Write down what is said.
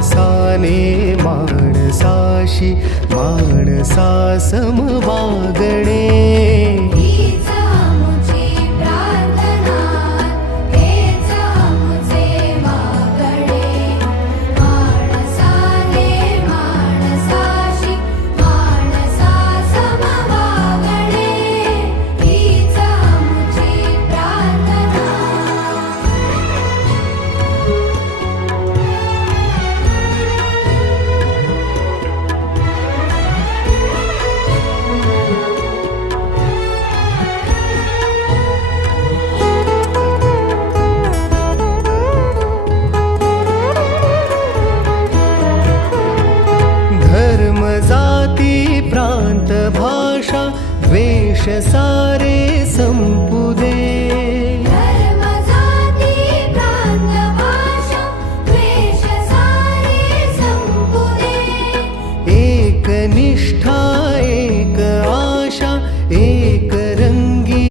माणसाने माणसाशी माणसा सम वागणे जाती प्रांत भाषा द्वेष सारे संपू दे धर्म जाती प्रांत भाषा द्वेष सारे संपू दे एक निष्ठा